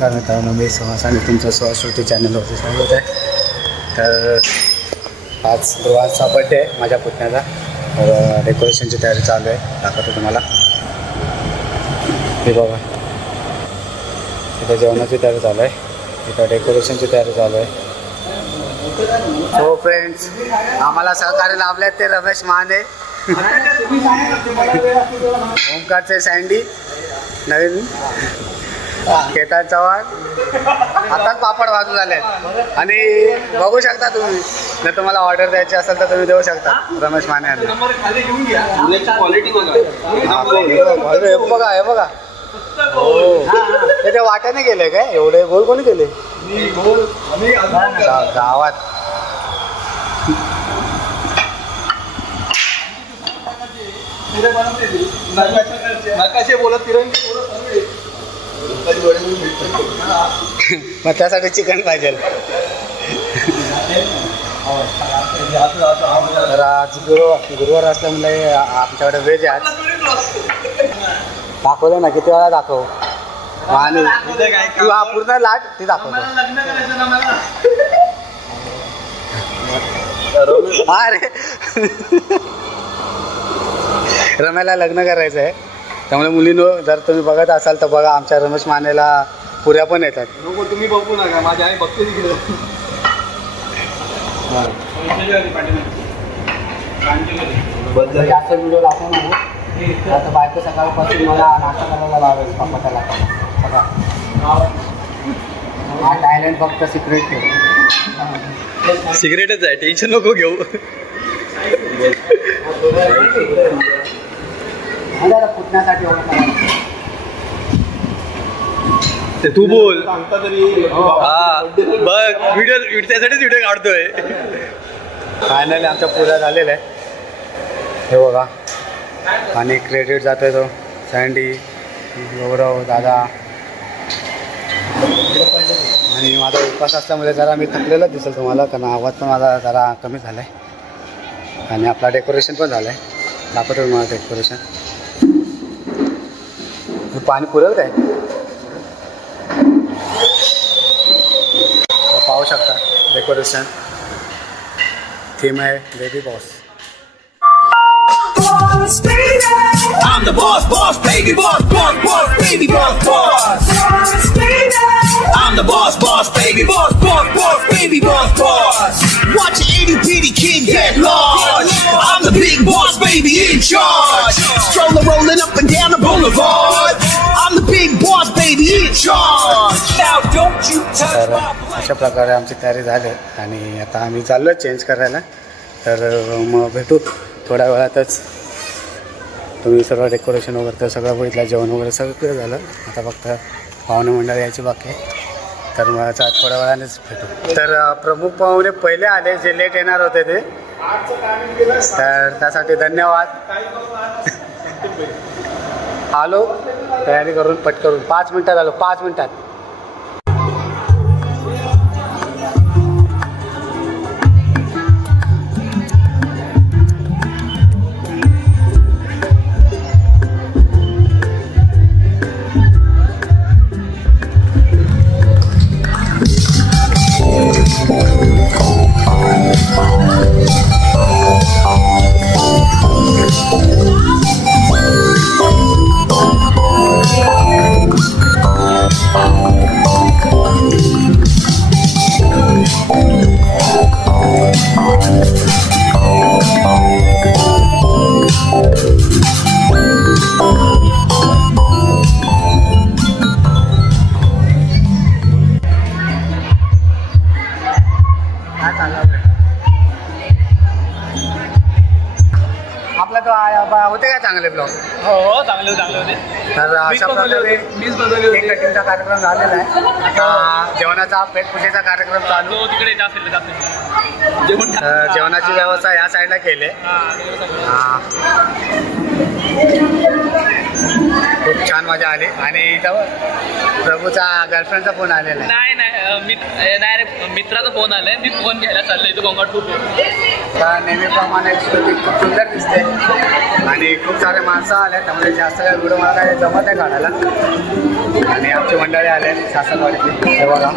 नमस्कार मित्रांनो, मी सुहास आणि तुमचं सुहासश्रुती चॅनलवरती स्वागत आहे. तर आज ध्रुवांचा बड्डे आहे माझ्या पुतण्याचा. तर डेकोरेशनची तयारी चालू आहे, दाखवतो तुम्हाला. हे बघा, इथं जेवणाची तयारी चालू आहे, इथं डेकोरेशनची तयारी चालू आहे. हो फ्रेंड्स, आम्हाला सहकार्य लाभले आहेत ते रमेश माने, ओमकारचे सँडी, नवीन केतन चव्हाण, आताच पापड भाजून झाले आहेत. आणि बघू शकता तुम्ही, जर तुम्हाला ऑर्डर द्यायची असेल तर तुम्ही देऊ शकता रमेश माने यांना. हे बघा हो, त्याच्या वाट्याने गेले काय एवढे गोल कोणी केले गावात. मग त्यासाठी चिकन पाहिजे. तर आज गुरुवार असल्यामुळे आमच्याकडे व्हेज आहे. दाखवलं ना, किती वेळा दाखव. आणि तू पूर्ण लाट ती दाखवतो. अरे रम्याला लग्न करायचं आहे, त्यामुळे मुलींनो जर तुम्ही बघत असाल तर बघा, आमच्या रमेश मानेला पुऱ्या पण येतात. तुम्ही बघू नका, माझी आई बघते तिकडे. जास्त व्हिडिओ दाखवू नको. आता बायको सकाळपासून मला नाश्ता करायला लावेल पप्पाला सगळा. हा टायलंड फक्त सिक्रेट ठेव, सिगरेटच आहे, टेन्शन नको घेऊ. पुतण्यासाठी ते तू बोल हा बघ, व्हिडिओ त्यासाठीच व्हिडिओ काढतोय. फायनली आमच्या पुऱ्या झालेल्या आहे, हे बघा. आणि क्रेडिट जातोय तो सँडी, गौरव दादा. आणि माझा उपवास असल्यामुळे जरा मी थकलेलाच दिसेल तुम्हाला, कारण आवाज पण माझा जरा कमी झाला आहे. आणि आपला डेकोरेशन पण झालं आहे, दाखवतो तुम्हाला डेकोरेशन. पाणी पुरेल काय पाहू शकता. डेकोरेशन थीम आहे baby boss. I'm the boss, boss, baby, boss, boss, boss, baby, boss, boss. I'm the boss, boss, baby, boss, boss, boss, baby, boss, boss. Watch an itty bitty kid get large. I'm the big boss, baby, in charge. Stroller rolling up and down the boulevard. I'm the big boss, baby, in charge. Now don't you touch my blood. अशा प्रकारे आमची तयारी झाली आणि आता आम्ही चाललो change करायला. तर मग भेटू थोड्या वेळातच. तुम्ही सर्व डेकोरेशन वगैरे तर सगळं बघितलं, जेवण वगैरे सगळं झालं. आता फक्त पाहुणे मंडळ यायची बाकी आहे, तर मग थोड्या वेळानेच भेटू. तर प्रमुख पाहुणे पहिले आले जे लेट येणार होते ते, तर त्यासाठी धन्यवाद. आलो तयारी करून पटकरून 5 मिनटात आलो, 5 मिनटात. आपला तो होते काय चांगले ब्लॉग? हो चांगले होते. तर अशा प्रकारे केक कटिंगचा कार्यक्रम झालेला आहे. आता जेवणाचा पेटपुजेचा कार्यक्रम चालू. तिकडे जेवणाची व्यवस्था या साईडला केली. खूप छान मजा आली. आणि इथं प्रभूचा गर्लफ्रेंडचा फोन आलेला आहे. नाही मित्राचा फोन आलाय, मी फोन घ्यायला चाललोय. इथं गोंगाट खूप नेहमीप्रमाणे खूप सुंदर दिसते. आणि आणि खूप सारे माणसं आले त्यामुळे जास्त काही व्हिडिओ मला काही जमत आहे काढायला. आणि आमची मंडळी आले सासरवाडीतली हे बघा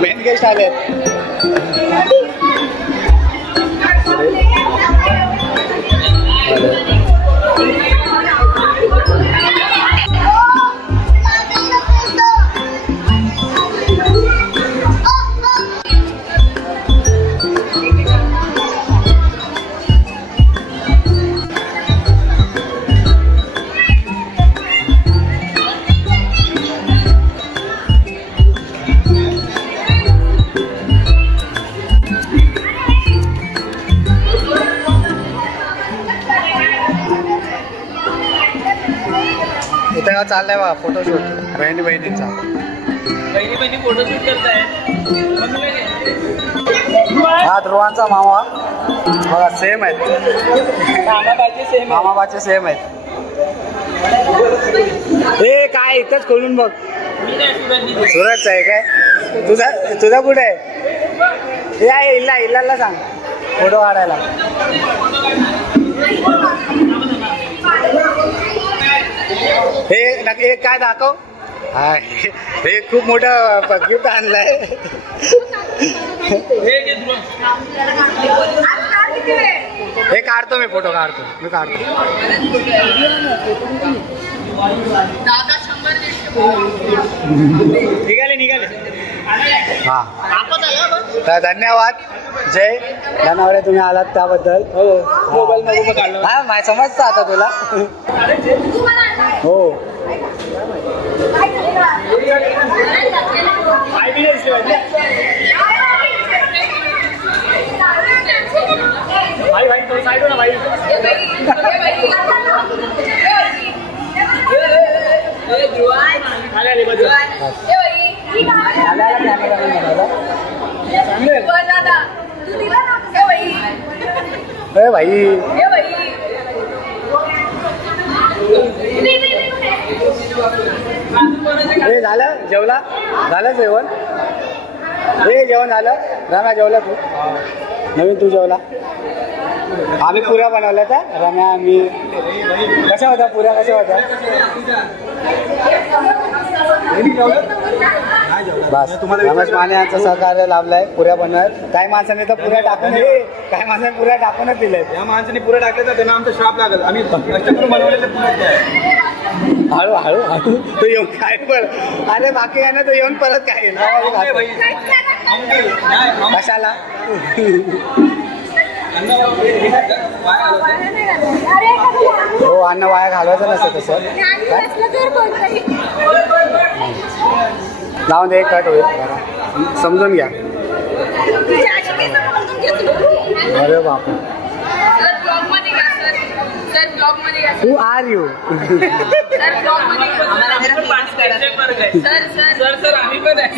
मेन गेस्ट आले इथं चाललंय बघा फोटोशूट बहिणींचा. बहिणी फोटोशूट करताय. हा ध्रुवांचा मामा बघा सेम आहेत. मामाबाचे सेम आहेत. हे काय इथंच खोलून बघ. सुरतच आहे काय तुझा कुठे आहे? हे इल्लाला सांग फोटो काढायला. हे काय दाखव. हा हे खूप मोठं गिफ्ट आणलंय. हे काढतो मी फोटो काढतो. निघाले हा तर धन्यवाद. जय धन्यवाद तुम्ही आलात त्याबद्दल. मोबाईल मध्ये काढलं हा माय समजतं आता तुला. हो भाई तो साइड हो ना भाई. हे झालं जेवला झालं जेवण. हे जेवण झालं. रम्या जेवला तू नवीन तू जेवला. आम्ही पुऱ्या बनवल्या त्या रम्या आम्ही. कशा होत्या पुऱ्या कशा होत्या? बस रमेश माने यांचं सहकार्य लाभलंय पुऱ्या बनवत. काही माणसांनी तर पुऱ्या टाकून काही माणसांनी पुऱ्या टाकूनच दिल्यात. या माणसाने पुऱ्या टाकल्या तर त्यांना आमचा श्राप लागेल. आम्ही कष्टकरून बनवलेले पुऱ्या. हळू तू येऊन काय पर. अरे बाकी आहे ना तो येऊन परत काय कशाला. हो अन्न वाया घालवायचं नसतं तसं. लावून दे कट होईल समजून घ्या. अरे बापरे Who are you?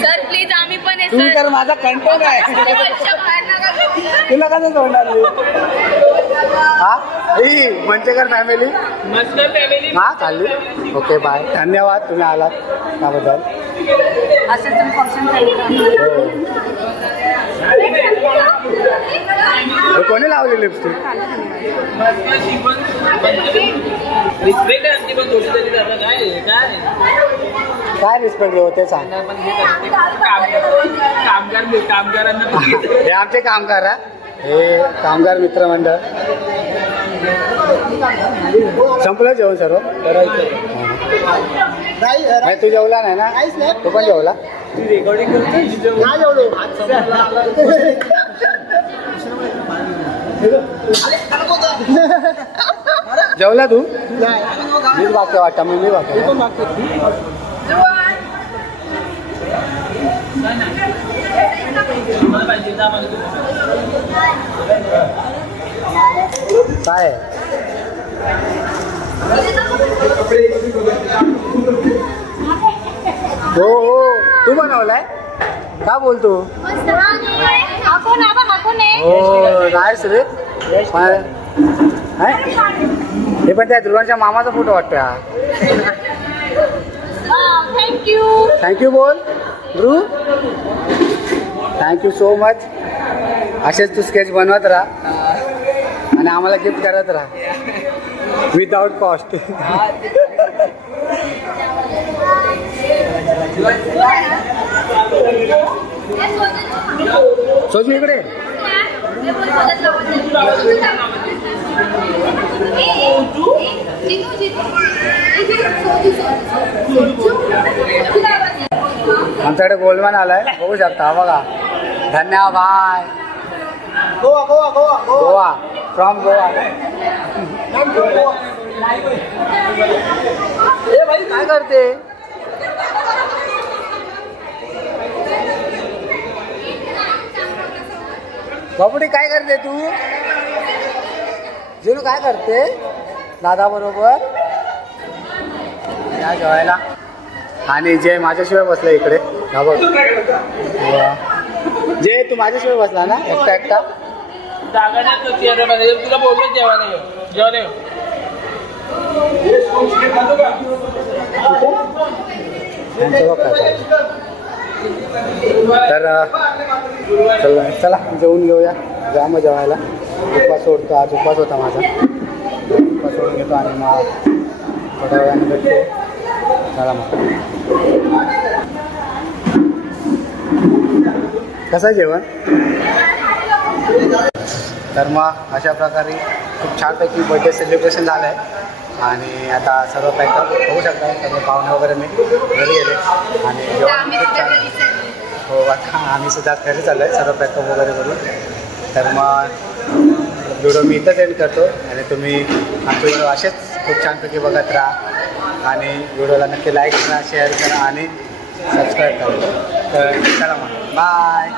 Sir please आम्ही पण आहे. तू तर माझा कंटेंट आहे. तुला कसं सोडणार मी. हा मंचेकर फॅमिली हा चालली. Okay bye. धन्यवाद तुम्ही आलात त्याबद्दल. कोणी लावली लिपस्टिक? काय रिस्पेक्ट देऊ ते सांग. हे आमचे कामगार हे कामगार मित्रमंडळ. संपलं जेवण सर्व. नाही तू जेवला नाही ना. तू पण जेवला. जेवला तू? मीच बाकी वाटतं. मी बाकी काय हो तू बनवलाय का बोलतो? हो नाहीस रे. हे पण त्या ध्रुवांच्या मामाचा फोटो वाटतोय हा. थँक्यू बोल ध्रुव. Thank you so much. असेच तू स्केच बनवत राहा आणि आम्हाला गिफ्ट करत राहा विदाउट कॉस्ट. सोजू इकडे आमच्याकडे गोल्डमॅन आलाय बघू शकता बघा. धन्यवाद. गोवा गोवा गोवा गोवा फ्रॉम गोवा. ए भाई काय करते बाबुडी काय करते तू जिनू काय करते दादा बरोबर या जेवायला. आणि जे माझ्याशिवाय बसलं इकडे जे तू माझ्याशिवाय बसला ना एकटा एकटा तुला बोलतो जेवण तर चला जेवून घेऊया. जा मग जेवायला. उपवास सोडतो आज उपवास होता माझा. उपवास सोडून घेतो आणि मग थोड्या वेळाने भेटतो. चला मग कसं जेवण. तर मग अशा प्रकारे खूप छानपैकी बर्थडे सेलिब्रेशन झालं आहे. आणि आता सर्व पॅकअप होऊ शकतात. सर्व पाहुणे वगैरे मी घरी गेले आणि जेवण खूप छान. हो आता आम्ही सुद्धा घरी चाललो आहे सर्व पॅकअप वगैरे करून. तर मग व्हिडिओ मी इथंच एंड करतो आणि तुम्ही आमचे व्हिडिओ असेच खूप छानपैकी बघत राहा आणि व्हिडिओला नक्की लाईक करा शेअर करा आणि सबस्क्राईब करा. तर चला मग बाय.